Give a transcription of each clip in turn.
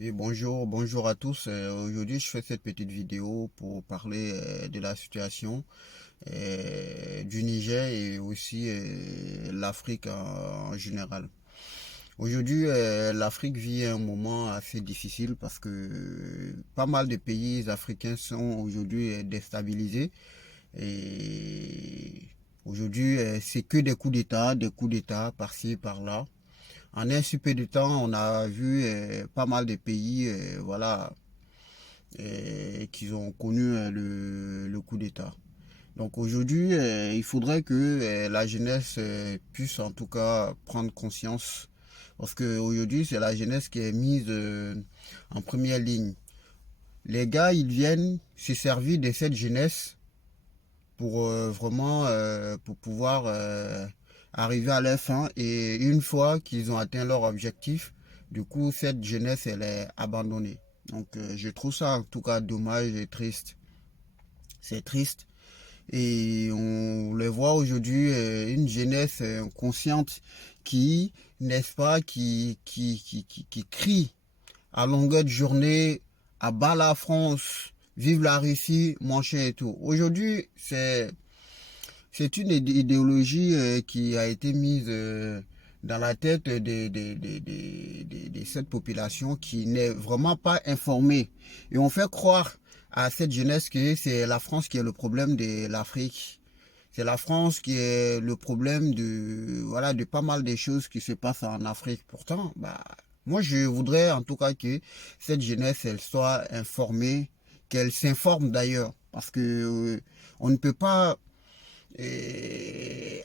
Et bonjour à tous. Aujourd'hui, je fais cette petite vidéo pour parler de la situation du Niger et aussi l'Afrique en général. Aujourd'hui, l'Afrique vit un moment assez difficile parce que pas mal de pays africains sont aujourd'hui déstabilisés. Et aujourd'hui, c'est que des coups d'État par-ci, par-là. En un super de temps, on a vu pas mal de pays, voilà, qui ont connu le coup d'État. Donc aujourd'hui, il faudrait que la jeunesse puisse en tout cas prendre conscience, parce qu'aujourd'hui, c'est la jeunesse qui est mise en première ligne. Les gars, ils viennent se servir de cette jeunesse pour vraiment pour pouvoir arriver à leur fin. Et une fois qu'ils ont atteint leur objectif, du coup, cette jeunesse, elle est abandonnée. Donc, je trouve ça en tout cas dommage et triste. C'est triste. Et on le voit aujourd'hui, une jeunesse consciente qui, n'est-ce pas, qui crie à longueur de journée, à bas la France, vive la Russie, mon chien et tout. Aujourd'hui, c'est une idéologie qui a été mise dans la tête de cette population qui n'est vraiment pas informée. Et on fait croire à cette jeunesse que c'est la France qui est le problème de l'Afrique. C'est la France qui est le problème voilà, de pas mal de choses qui se passent en Afrique. Pourtant, bah, moi, je voudrais en tout cas que cette jeunesse, elle soit informée, qu'elle s'informe d'ailleurs. Parce que on ne peut pas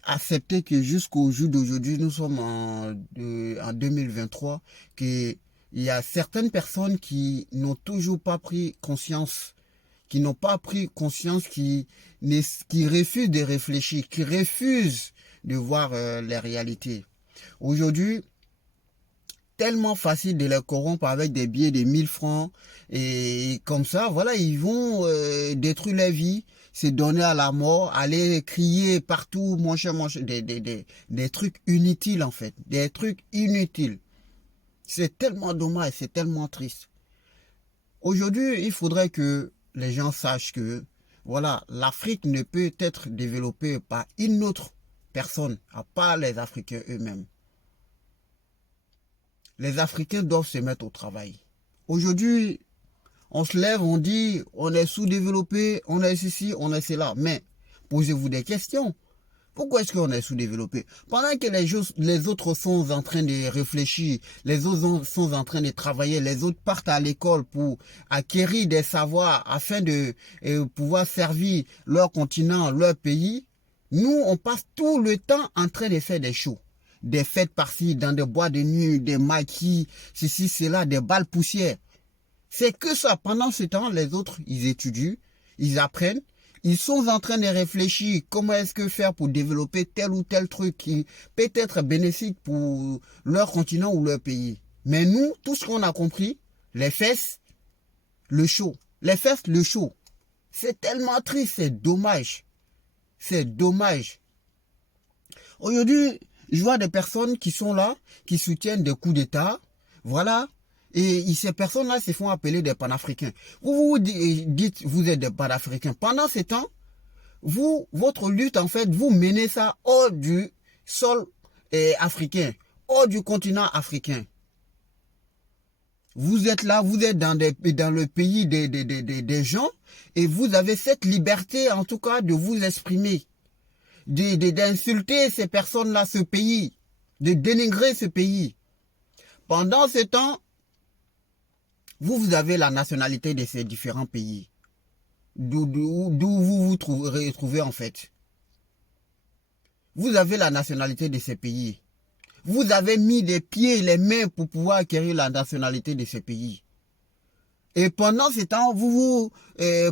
accepter que jusqu'au jour d'aujourd'hui, nous sommes en 2023, qu'il y a certaines personnes qui n'ont toujours pas pris conscience, qui n'ont pas pris conscience, qui refusent de réfléchir, qui refusent de voir les réalités. Aujourd'hui, tellement facile de les corrompre avec des billets de 1000 francs et comme ça, voilà, ils vont détruire leur vie, se donner à la mort, aller crier partout, mon cher, des trucs inutiles en fait, des trucs inutiles. C'est tellement dommage, c'est tellement triste. Aujourd'hui, il faudrait que les gens sachent que, voilà, l'Afrique ne peut être développée par une autre personne, à part les Africains eux-mêmes. Les Africains doivent se mettre au travail. Aujourd'hui, on se lève, on dit, on est sous-développé, on est ceci, on est cela. Mais posez-vous des questions. Pourquoi est-ce qu'on est sous-développé? Pendant que les autres sont en train de réfléchir, les autres sont en train de travailler, les autres partent à l'école pour acquérir des savoirs afin de pouvoir servir leur continent, leur pays, nous, on passe tout le temps en train de faire des shows. Des fêtes par-ci, dans des bois de nuit, des maquis, ceci, cela, des balles poussières. C'est que ça. Pendant ce temps, les autres, ils étudient, ils apprennent, ils sont en train de réfléchir comment est-ce que faire pour développer tel ou tel truc qui peut être bénéfique pour leur continent ou leur pays. Mais nous, tout ce qu'on a compris, les fesses, le show. Les fesses, le show. C'est tellement triste, c'est dommage. C'est dommage. Aujourd'hui, je vois des personnes qui sont là, qui soutiennent des coups d'État. Voilà. Et ces personnes-là se font appeler des panafricains. Vous dites, vous êtes des panafricains. Pendant ce temps, votre lutte, en fait, vous menez ça hors du sol africain, hors du continent africain. Vous êtes là, vous êtes dans le pays des gens et vous avez cette liberté, en tout cas, de vous exprimer, d'insulter ces personnes-là, ce pays, de dénigrer ce pays. Pendant ce temps, vous avez la nationalité de ces différents pays. D'où vous vous trouvez en fait. Vous avez la nationalité de ces pays. Vous avez mis les pieds et les mains pour pouvoir acquérir la nationalité de ces pays. Et pendant ce temps, vous vous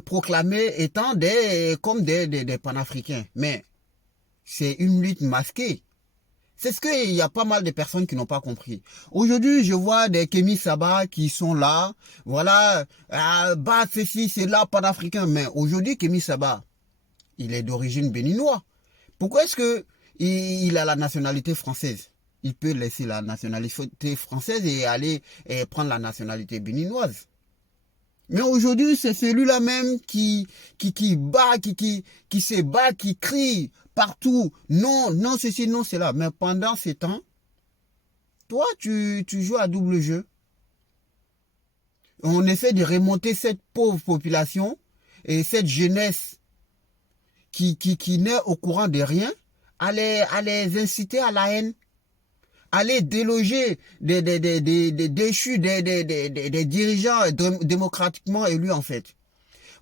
proclamez étant comme des panafricains. Mais c'est une lutte masquée. C'est ce qu'il y a pas mal de personnes qui n'ont pas compris. Aujourd'hui, je vois des Kémy Seba qui sont là. Voilà, bah ceci, c'est là, panafricain. Mais aujourd'hui, Kémy Seba, il est d'origine béninoise. Pourquoi est-ce que il a la nationalité française? il peut laisser la nationalité française et aller prendre la nationalité béninoise. Mais aujourd'hui, c'est celui-là même qui se bat, qui crie partout. Non, non, ceci, non, cela. Mais pendant ces temps, toi, tu joues à double jeu. On essaie de remonter cette pauvre population et cette jeunesse qui n'est au courant de rien, à les inciter à la haine, à les déloger des déchus, des dirigeants démocratiquement élus en fait.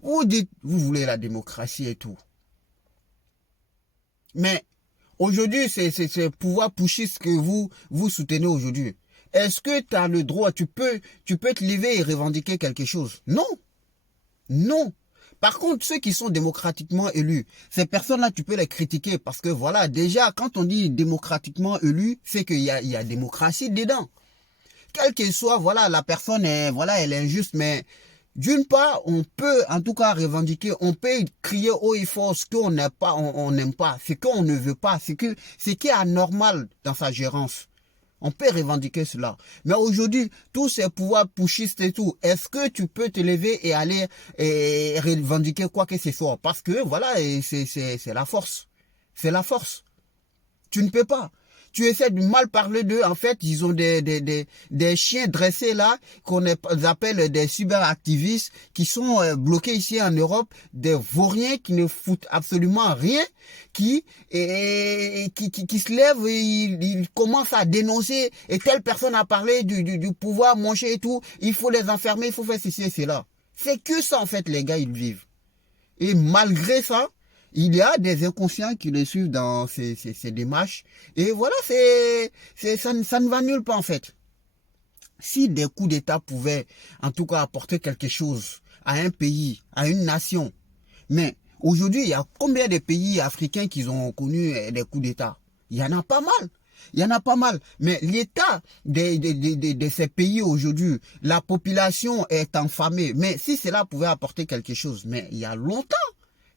Vous dites, vous voulez la démocratie et tout. Mais aujourd'hui, c'est ce pouvoir pushiste que vous soutenez aujourd'hui. Est-ce que tu as le droit, tu peux te lever et revendiquer quelque chose? Non. Non. Par contre, ceux qui sont démocratiquement élus, ces personnes-là, tu peux les critiquer parce que voilà, déjà, quand on dit démocratiquement élu, c'est qu'il y a démocratie dedans. Quelle qu'elle soit, voilà, la personne est, voilà, elle est injuste, mais d'une part, on peut en tout cas revendiquer, on peut crier haut et fort ce qu'on n'aime pas, on n'aime pas, ce qu'on ne veut pas, ce qui est anormal dans sa gérance. On peut revendiquer cela. Mais aujourd'hui, tous ces pouvoirs pushistes et tout, est-ce que tu peux te lever et aller et revendiquer quoi que ce soit? Parce que voilà, c'est la force. C'est la force. Tu ne peux pas. Tu essaies de mal parler d'eux. En fait, ils ont des chiens dressés là, qu'on appelle des cyberactivistes, qui sont bloqués ici en Europe, des vauriens qui ne foutent absolument rien, qui se lèvent et ils commencent à dénoncer, et telle personne a parlé du pouvoir manger et tout, il faut les enfermer, il faut faire ceci et cela. C'est que ça en fait les gars, ils vivent. Et malgré ça, il y a des inconscients qui les suivent dans ces démarches. Et voilà, ça ne va nulle part en fait. Si des coups d'État pouvaient en tout cas apporter quelque chose à un pays, à une nation. Mais aujourd'hui, il y a combien de pays africains qui ont connu des coups d'État? Il y en a pas mal. Il y en a pas mal. Mais l'état de ces pays aujourd'hui, la population est enfamée. Mais si cela pouvait apporter quelque chose, mais il y a longtemps.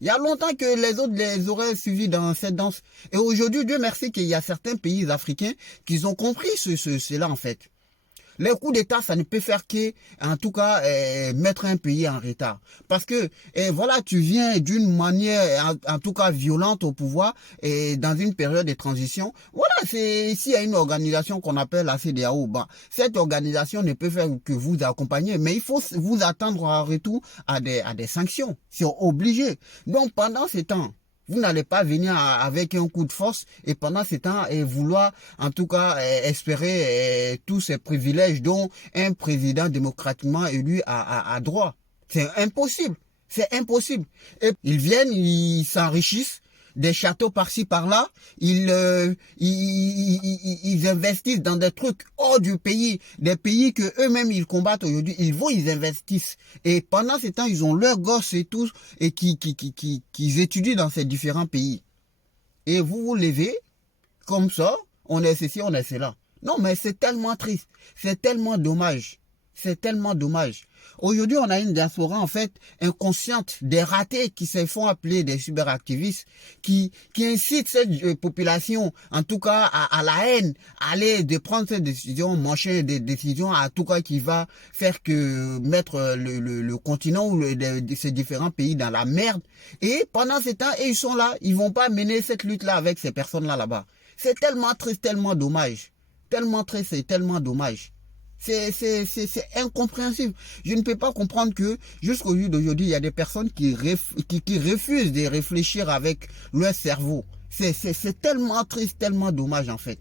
Il y a longtemps que les autres les auraient suivis dans cette danse. Et aujourd'hui, Dieu merci qu'il y a certains pays africains qui ont compris cela en fait. Les coups d'État, ça ne peut faire que, en tout cas, mettre un pays en retard. Parce que, voilà, tu viens d'une manière, en tout cas, violente au pouvoir, et dans une période de transition. Voilà, s'il y a une organisation qu'on appelle la CEDEAO, bah, cette organisation ne peut faire que vous accompagner, mais il faut vous attendre en retour à des sanctions. C'est obligé. Donc, pendant ce temps, vous n'allez pas venir avec un coup de force et pendant ce temps vouloir en tout cas espérer tous ces privilèges dont un président démocratiquement élu a droit. C'est impossible. C'est impossible. Et ils viennent, ils s'enrichissent des châteaux par-ci par-là, ils investissent dans des trucs hors du pays, des pays que eux-mêmes ils combattent aujourd'hui, ils investissent. Et pendant ce temps, ils ont leurs gosses et tout, et qui étudient dans ces différents pays. Et vous vous levez, comme ça, on est ceci, on est cela. Non, mais c'est tellement triste, c'est tellement dommage. C'est tellement dommage. Aujourd'hui, on a une diaspora, en fait, inconsciente, des ratés qui se font appeler des cyberactivistes, qui incitent cette population, en tout cas, à la haine, à aller de prendre ces décisions, mancher des décisions, en tout cas, qui va faire que mettre le continent ou ces différents pays dans la merde. Et pendant ce temps, ils sont là, ils vont pas mener cette lutte-là avec ces personnes-là là-bas. C'est tellement triste, tellement dommage. Tellement triste et tellement dommage. C'est incompréhensible. Je ne peux pas comprendre que jusqu'au jour d'aujourd'hui, il y a des personnes qui refusent de réfléchir avec leur cerveau. C'est tellement triste, tellement dommage en fait.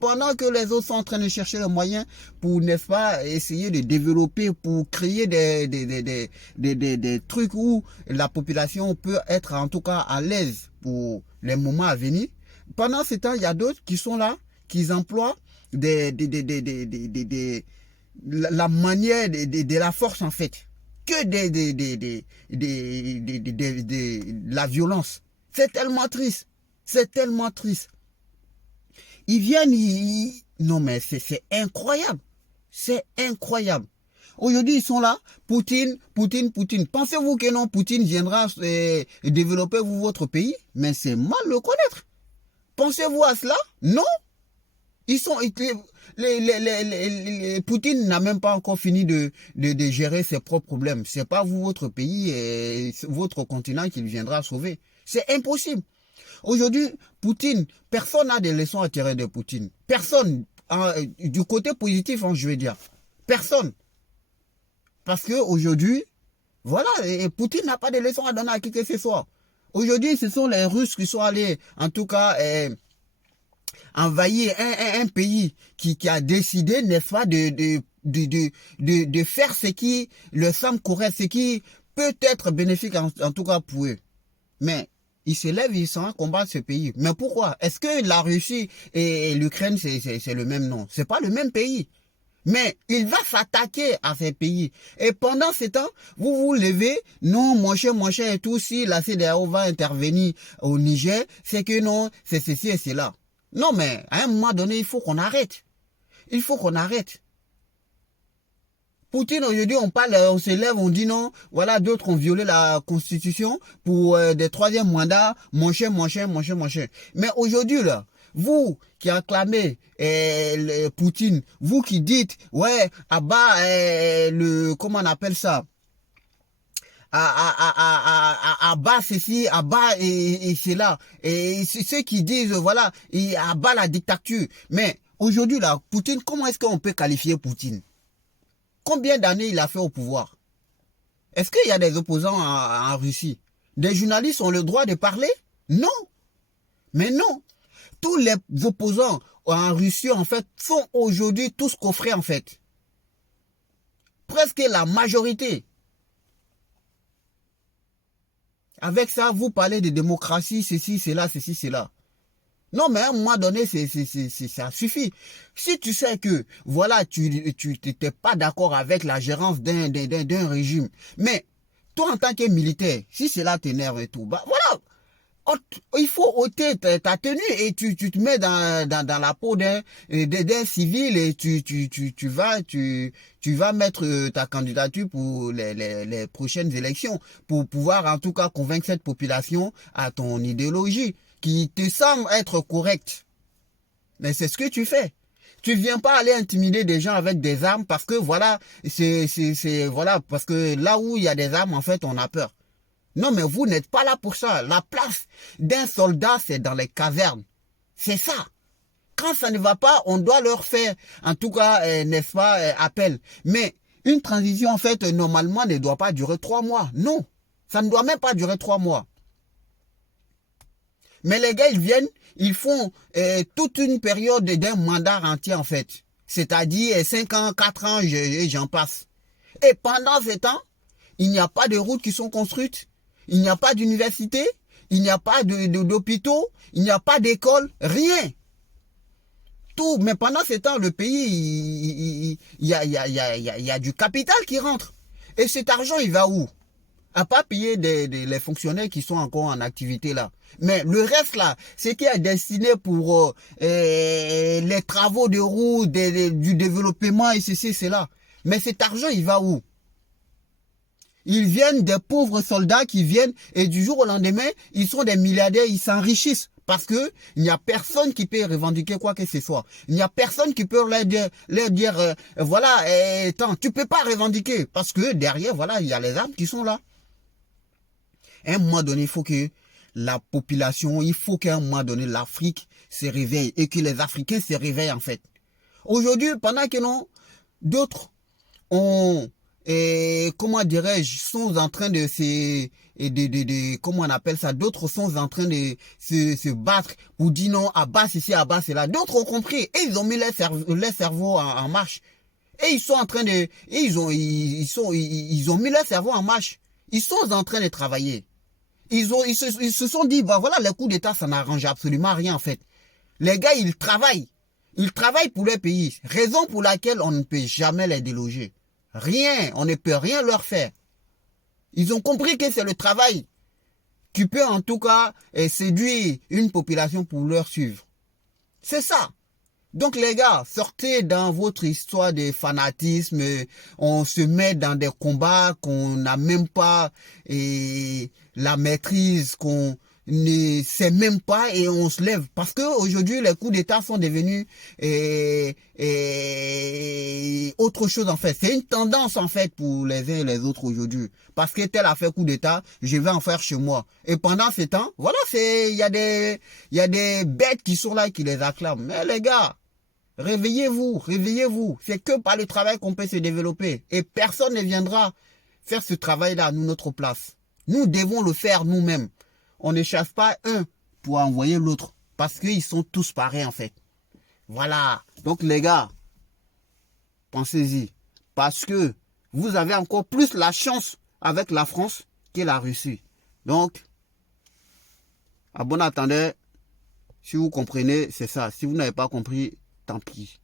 Pendant que les autres sont en train de chercher les moyens pour, n'est-ce pas, essayer de développer, pour créer des trucs où la population peut être en tout cas à l'aise pour les moments à venir. Pendant ce temps, il y a d'autres qui sont là, qui emploient la manière de la force en fait, que la violence. C'est tellement triste, c'est tellement triste. Ils viennent, non mais c'est incroyable, c'est incroyable. Aujourd'hui ils sont là, Poutine. Pensez-vous que non, Poutine viendra développer votre pays? Mais c'est mal le connaître. Pensez-vous à cela? Non. Ils sont, Poutine n'a même pas encore fini de gérer ses propres problèmes. C'est pas vous, votre pays et votre continent qu'il viendra sauver. C'est impossible. Aujourd'hui, Poutine, personne n'a des leçons à tirer de Poutine. Personne, du côté positif, hein, je veux dire. Personne. Parce que aujourd'hui, voilà, et Poutine n'a pas de leçons à donner à qui que ce soit. Aujourd'hui, ce sont les Russes qui sont allés, en tout cas, envahir un pays qui a décidé, n'est-ce pas, de faire ce qui leur semble correct, ce qui peut être bénéfique en tout cas pour eux. Mais ils se lèvent, ils sont à combattre ce pays. Mais pourquoi? Est-ce que la Russie et l'Ukraine, c'est le même nom? C'est pas le même pays. Mais il va s'attaquer à ces pays. Et pendant ce temps, vous vous levez, non, mon cher et tout, si la CEDEAO va intervenir au Niger, c'est que non, c'est ceci et cela. Non, mais à un moment donné, il faut qu'on arrête. Il faut qu'on arrête. Poutine, aujourd'hui, on parle, on se lève, on dit non, voilà, d'autres ont violé la constitution pour des troisièmes mandats, mon cher. Mais aujourd'hui, là, vous qui acclamez Poutine, vous qui dites, ouais, abat comment on appelle ça, abat ceci, abat et cela, et ceux qui disent, voilà, abat la dictature. Mais aujourd'hui, là, Poutine, comment est-ce qu'on peut qualifier Poutine? Combien d'années il a fait au pouvoir? Est-ce qu'il y a des opposants en Russie? Des journalistes ont le droit de parler? Non. Mais non. Tous les opposants en Russie, en fait, sont aujourd'hui tous coffrés, en fait. Presque la majorité. Avec ça, vous parlez de démocratie, ceci, cela. Non, mais à un moment donné, ça suffit. Si tu sais que, voilà, tu n'étais pas d'accord avec la gérance d'un régime, mais toi, en tant que militaire, si cela t'énerve et tout, bah voilà, il faut ôter ta tenue et tu te mets dans la peau d'un civil et tu vas mettre ta candidature pour les prochaines élections pour pouvoir en tout cas convaincre cette population à ton idéologie qui te semble être correcte. Mais c'est ce que tu fais. Tu viens pas aller intimider des gens avec des armes parce que voilà, voilà, parce que là où il y a des armes, en fait, on a peur. Non, mais vous n'êtes pas là pour ça. La place d'un soldat, c'est dans les casernes. C'est ça. Quand ça ne va pas, on doit leur faire, en tout cas, n'est-ce pas, appel. Mais une transition, en fait, normalement, ne doit pas durer 3 mois. Non, ça ne doit même pas durer 3 mois. Mais les gars, ils viennent, ils font toute une période d'un mandat entier, en fait. C'est-à-dire 5 ans, 4 ans, et j'en passe. Et pendant ce temps, il n'y a pas de routes qui sont construites. Il n'y a pas d'université, il n'y a pas d'hôpitaux, il n'y a pas d'école, rien. Tout, mais pendant ce temps, le pays, il y a du capital qui rentre. Et cet argent, il va où? À pas payer les fonctionnaires qui sont encore en activité là. Mais le reste là, c'est qui est destiné pour les travaux de route, du développement et ceci, cela. Mais cet argent, il va où? Ils viennent des pauvres soldats qui viennent et du jour au lendemain, ils sont des milliardaires, ils s'enrichissent. Parce que il n'y a personne qui peut revendiquer quoi que ce soit. Il n'y a personne qui peut leur dire voilà, attends, tu peux pas revendiquer. Parce que derrière, voilà, il y a les armes qui sont là. À un moment donné, il faut que la population, il faut qu'à un moment donné, l'Afrique se réveille et que les Africains se réveillent en fait. Aujourd'hui, pendant que non, d'autres ont comment dirais-je, sont en train de comment on appelle ça, d'autres sont en train de se battre pour dire non, à bas ici, à bas là. D'autres ont compris et ils ont mis leur cerveau en marche. Et ils sont en train de, ils ont mis leur cerveau en marche. Ils sont en train de travailler. Ils se sont dit, bah voilà, les coups d'État, ça n'arrange absolument rien en fait. Les gars, ils travaillent. Ils travaillent pour leur pays. Raison pour laquelle on ne peut jamais les déloger. Rien, on ne peut rien leur faire. Ils ont compris que c'est le travail qui peut en tout cas séduire une population pour leur suivre. C'est ça. Donc les gars, sortez dans votre histoire de fanatisme. On se met dans des combats qu'on n'a même pas la maîtrise, ne sait même pas et on se lève. Parce que aujourd'hui les coups d'État sont devenus autre chose en fait. C'est une tendance en fait pour les uns et les autres aujourd'hui. Parce que tel a fait coup d'État, je vais en faire chez moi. Et pendant ce temps, voilà, il y a des bêtes qui sont là et qui les acclament. Mais les gars, réveillez-vous, réveillez-vous. C'est que par le travail qu'on peut se développer. Et personne ne viendra faire ce travail-là à notre place. Nous devons le faire nous-mêmes. On ne chasse pas un pour envoyer l'autre. Parce qu'ils sont tous pareils en fait. Voilà. Donc les gars, pensez-y. Parce que vous avez encore plus la chance avec la France que la Russie. Donc, à bon attendeur, si vous comprenez, c'est ça. Si vous n'avez pas compris, tant pis.